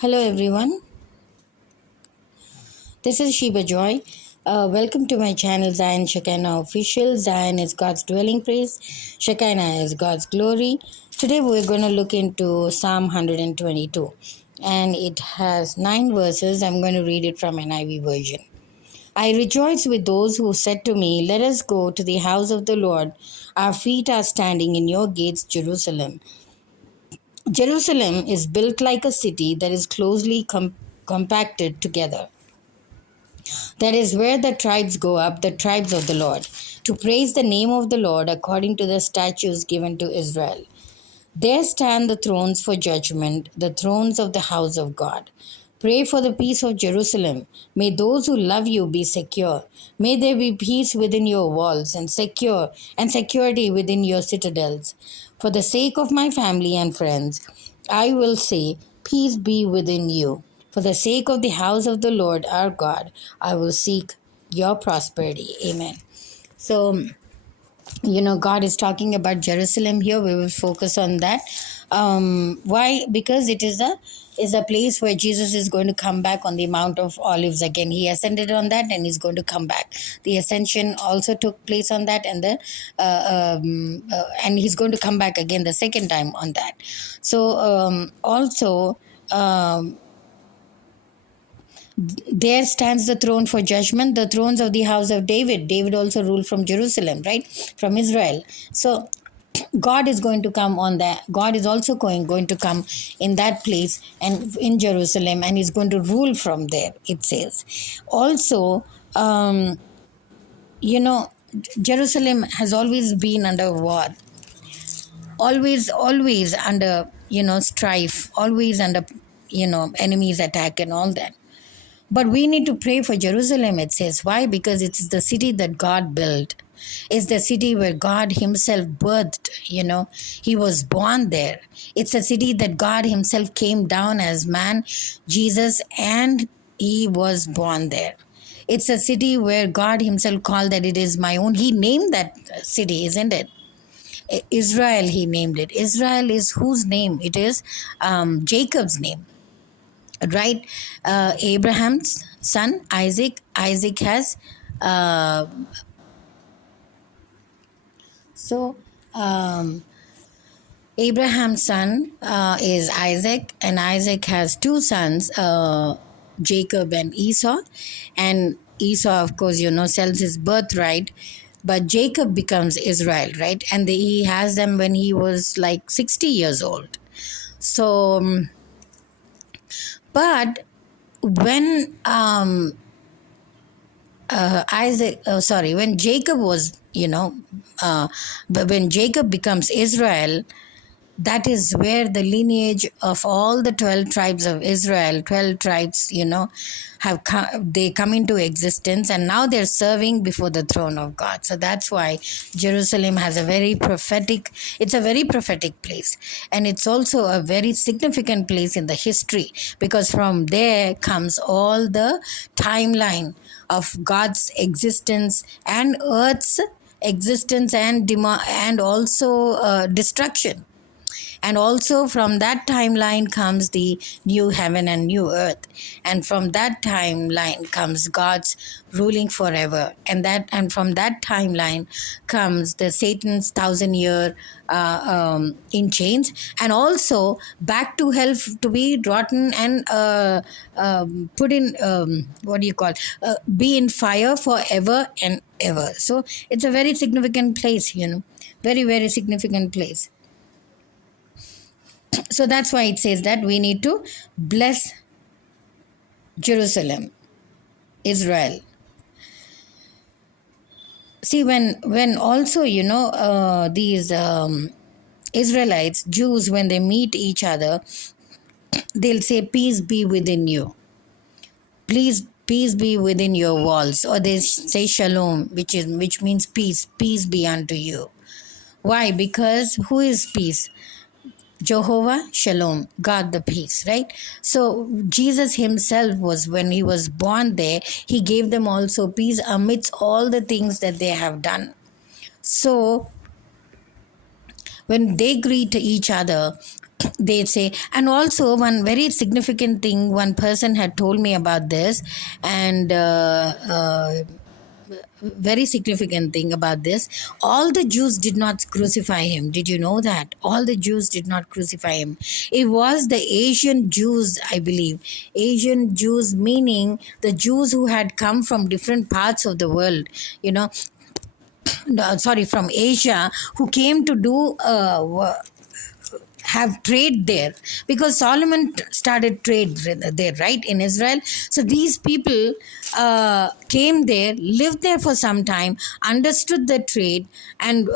Hello everyone, this is Sheba Joy. Welcome to my channel Zion Shekinah Official. Zion is God's dwelling place, Shekinah is God's glory. Today we're going to look into Psalm 122 and it has 9 verses. I'm going to read it from NIV version. I rejoice with those who said to me, "Let us go to the house of the Lord. Our feet are standing in your gates, Jerusalem." Jerusalem is built like a city that is closely compacted together. That is where the tribes go up, the tribes of the Lord, to praise the name of the Lord according to the statutes given to Israel. There stand the thrones for judgment, the thrones of the house of God. Pray for the peace of Jerusalem. May those who love you be secure. May there be peace within your walls and security within your citadels. For the sake of my family and friends, I will say, peace be within you. For the sake of the house of the Lord our God, I will seek your prosperity. Amen. So, God is talking about Jerusalem here. We will focus on that. Why? Because it is a place where Jesus is going to come back on the Mount of Olives again. He ascended on that and he's going to come back. The ascension also took place on that, and he's going to come back again the second time on that. So also. There stands the throne for judgment, the thrones of the house of David. David also ruled from Jerusalem, right? From Israel. So God is going to come on that. God is also going to come in that place and in Jerusalem, and he's going to rule from there, it says. Also, Jerusalem has always been under war, always under, strife, always under, enemies attack and all that. But we need to pray for Jerusalem, it says. Why? Because it's the city that God built. It's the city where God himself birthed, He was born there. It's a city that God himself came down as man, Jesus, and he was born there. It's a city where God himself called that it is my own. He named that city, isn't it? Israel, he named it. Israel is whose name? It is Jacob's name, right? Abraham's son Isaac has so Abraham's son is Isaac, and Isaac has 2 sons, Jacob and Esau. And Esau, of course, sells his birthright, but Jacob becomes Israel, right? And he has them when he was like 60 years old. So but when when Jacob was, when Jacob becomes Israel, that is where the lineage of all the 12 tribes of Israel, 12 tribes, they come into existence, and now they're serving before the throne of God. So that's why Jerusalem has it's a very prophetic place. And it's also a very significant place in the history, because from there comes all the timeline of God's existence and earth's existence and also destruction. And also from that timeline comes the new heaven and new earth. And from that timeline comes God's ruling forever. And from that timeline comes the Satan's 1,000-year in chains, and also back to hell to be rotten and put in, be in fire forever and ever. So it's a very significant place, very, very significant place. So that's why it says that we need to bless Jerusalem, Israel. See, when also, these Israelites, Jews, when they meet each other, they'll say, peace be within you. Please, peace be within your walls. Or they say shalom, which means peace be unto you. Why? Because who is peace? Jehovah Shalom, God the peace, right? So Jesus himself when he was born there, he gave them also peace amidst all the things that they have done. So when they greet each other, they say. And also one very significant thing, one person had told me about this, and very significant thing about this, all the Jews did not crucify him. Did you know that all the Jews did not crucify him? It was the Asian Jews, I believe. Asian Jews meaning the Jews who had come from different parts of the world, you know, no, sorry, from Asia, who came to do have trade there, because Solomon started trade there, right, in Israel. So these people came there, lived there for some time, understood the trade, and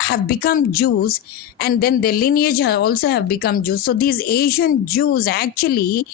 have become Jews, and then their lineage also have become Jews. So these Asian Jews actually,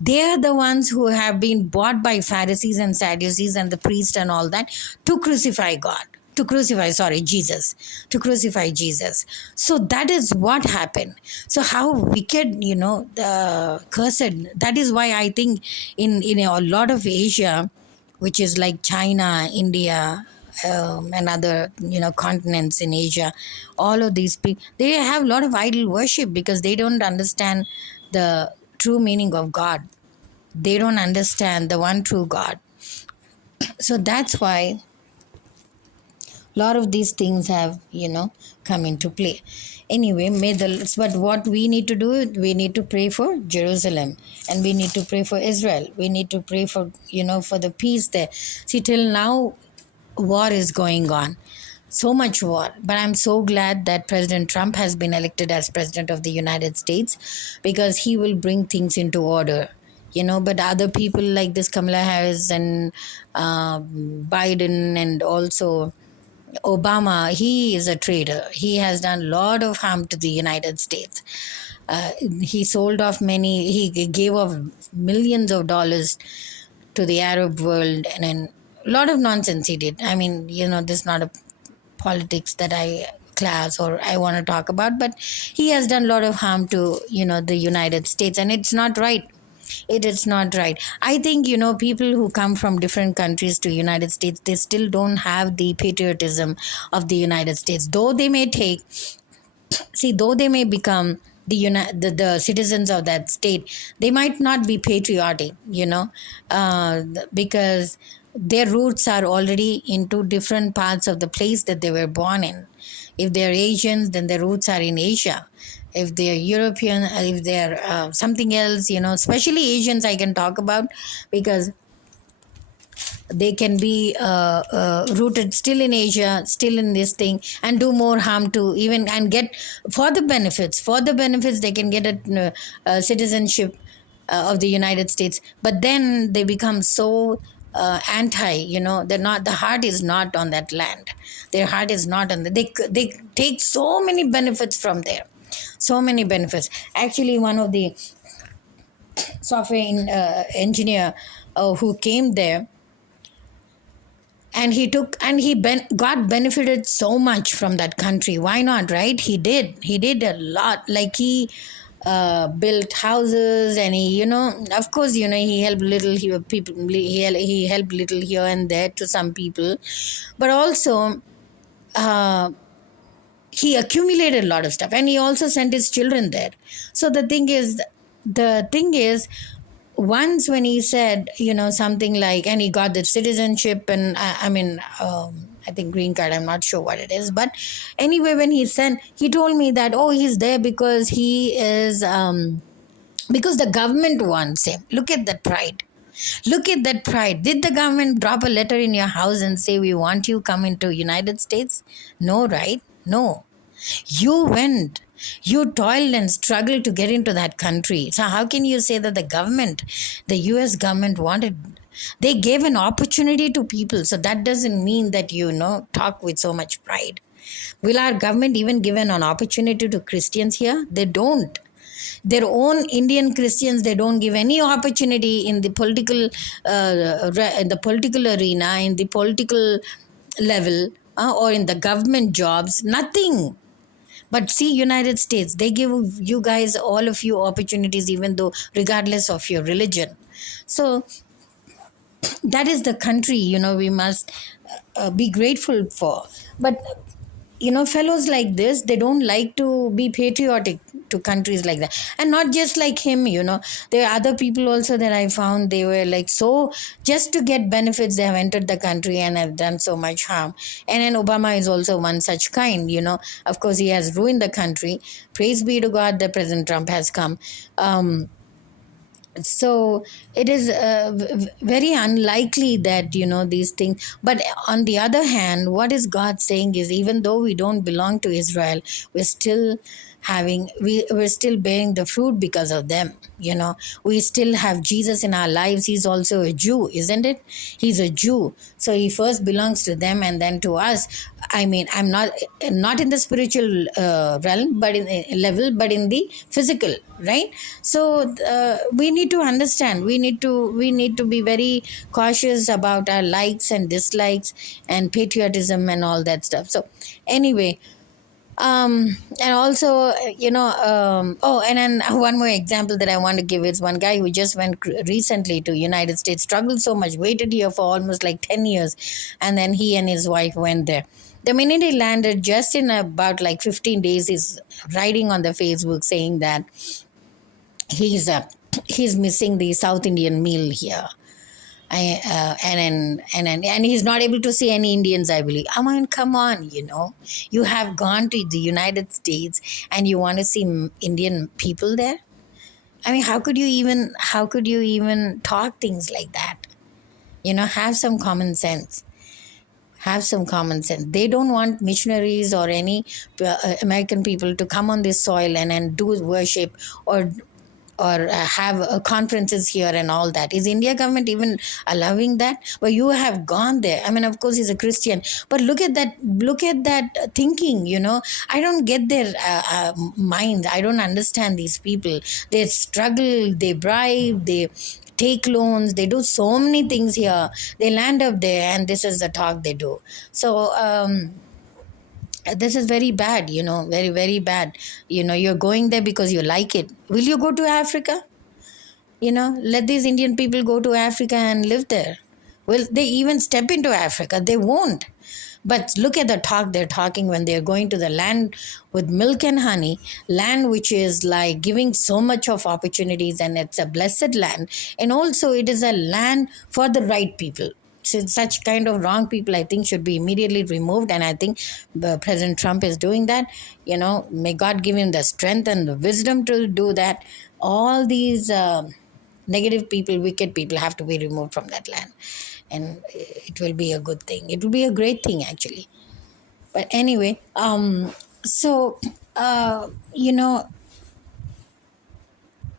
they are the ones who have been bought by Pharisees and Sadducees and the priest and all that to crucify God, to crucify, sorry, Jesus, to crucify Jesus. So that is what happened. So how wicked, the cursed. That is why I think in a lot of Asia, which is like China, India, and other continents in Asia, all of these people, they have a lot of idol worship because they don't understand the true meaning of God. They don't understand the one true God. So that's why a lot of these things have come into play. Anyway, but what we need to do, we need to pray for Jerusalem, and we need to pray for Israel. We need to pray for for the peace there. See, till now war is going on, so much war. But I'm so glad that President Trump has been elected as president of the United States, because he will bring things into order. But other people like this Kamala Harris and Biden, and also Obama, he is a traitor. He has done a lot of harm to the United States. He sold off he gave off millions of dollars to the Arab world, and then a lot of nonsense he did. I mean, this is not a politics that I class or I want to talk about, but he has done a lot of harm to, the United States, and it's not right. It is not right. I think people who come from different countries to United States, they still don't have the patriotism of the United States, though they may though they may become the citizens of that state. They might not be patriotic, because their roots are already into different parts of the place that they were born in. If they're Asians, then their roots are in Asia. If they're European, if they're something else, especially Asians I can talk about, because they can be rooted still in Asia, still in this thing, and do more harm to even, and get for the benefits. They can get a citizenship of the United States, but then they become so they're not, the heart is not on that land. Their heart is not on they take so many benefits from there. So many benefits. Actually, one of the software engineer who came there, and got benefited so much from that country. Why not, right? He did a lot. Like he built houses, and he of course he helped little here people. He helped little here and there to some people, but also he accumulated a lot of stuff, and he also sent his children there. So the thing is, once when he said something like, and he got the citizenship, and I think green card, I'm not sure what it is, but anyway, when he told me that, oh, he's there because he is because the government wants him. Look at that pride. Look at that pride. Did the government drop a letter in your house and say, we want you come into United States? No, right? No. You went. You toiled and struggled to get into that country. So how can you say that the US government wanted? They gave an opportunity to people. So that doesn't mean that talk with so much pride. Will our government even give an opportunity to Christians here? They don't. Their own Indian Christians, they don't give any opportunity in the political arena, in the political level, or in the government jobs. Nothing. But see, United States, they give you guys, all of you, opportunities, even though regardless of your religion. So that is the country we must be grateful for. But fellows like this, they don't like to be patriotic to countries like that. And not just like him, there are other people also that I found, they were like, so just to get benefits, they have entered the country and have done so much harm. And then Obama is also one such kind. Of course, he has ruined the country. Praise be to God that President Trump has come. So it is very unlikely that these things. But on the other hand, what is God saying is, even though we don't belong to Israel, we're still we're still bearing the fruit because of them. We still have Jesus in our lives. He's also a Jew, isn't it? He's a Jew, so he first belongs to them and then to us. I mean, I'm not in the spiritual realm, but in level, but in the physical, right? So we need to understand. We need to be very cautious about our likes and dislikes and patriotism and all that stuff. So anyway, and also, oh, and then one more example that I want to give is one guy who just went recently to United States, struggled so much, waited here for almost like 10 years, and then he and his wife went there. The minute he landed, just in about like 15 days, he's writing on the Facebook saying that he's he's missing the South Indian meal here. And he's not able to see any Indians, I believe. I mean, come on, you have gone to the United States and you want to see Indian people there. I mean, how could you even talk things like that? Have some common sense. Have some common sense. They don't want missionaries or any American people to come on this soil and do worship or have conferences here and all that. Is India government even allowing that? Well, you have gone there. I mean, of course he's a Christian, but look at that thinking. I don't get their minds. I don't understand these people. They struggle, they bribe, they take loans, they do so many things here. They land up there and this is the talk they do. So this is very bad, very, very bad. You're going there because you like it. Will you go to Africa? Let these Indian people go to Africa and live there. Will they even step into Africa? They won't. But look at the talk they're talking when they're going to the land with milk and honey, land which is like giving so much of opportunities, and it's a blessed land. And also, it is a land for the right people. So such kind of wrong people, I think, should be immediately removed. And I think President Trump is doing that. May God give him the strength and the wisdom to do that. All these negative people, wicked people have to be removed from that land. And it will be a good thing. It will be a great thing, actually. But anyway, so, you know,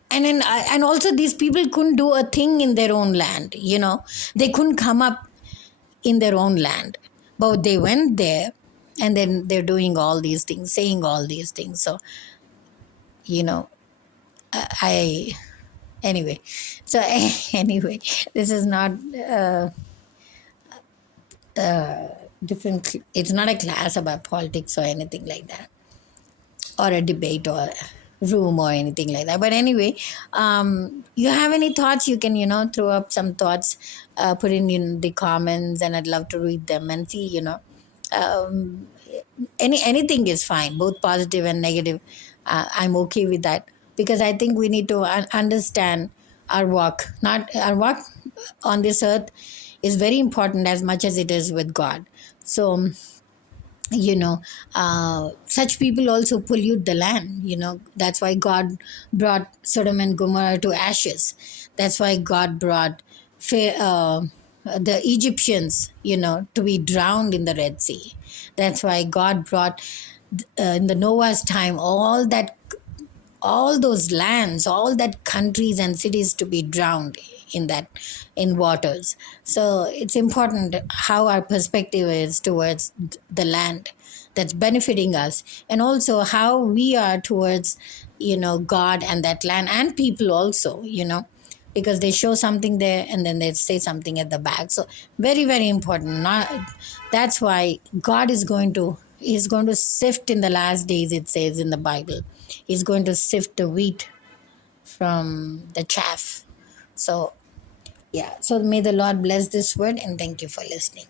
and also these people couldn't do a thing in their own land. They couldn't come up in their own land, but they went there, and then they're doing all these things, saying all these things. So, you know, I anyway. So anyway, this is not different. It's not a class about politics or anything like that, or a debate or room or anything like that. But anyway, you have any thoughts, you can throw up some thoughts, put in the comments, and I'd love to read them and see. Um, anything is fine, both positive and negative. I'm okay with that, because I think we need to understand our walk. Not our walk on this earth is very important as much as it is with God. So such people also pollute the land. That's why God brought Sodom and Gomorrah to ashes. That's why God brought the Egyptians to be drowned in the Red Sea. That's why God brought in the Noah's time all those lands, all that countries and cities to be drowned in waters. So it's important how our perspective is towards the land that's benefiting us, and also how we are towards God and that land and people also, because they show something there and then they say something at the back. So very, very important. That's why God is going to sift in the last days, it says in the Bible. He's going to sift the wheat from the chaff. So, yeah. So may the Lord bless this word, and thank you for listening.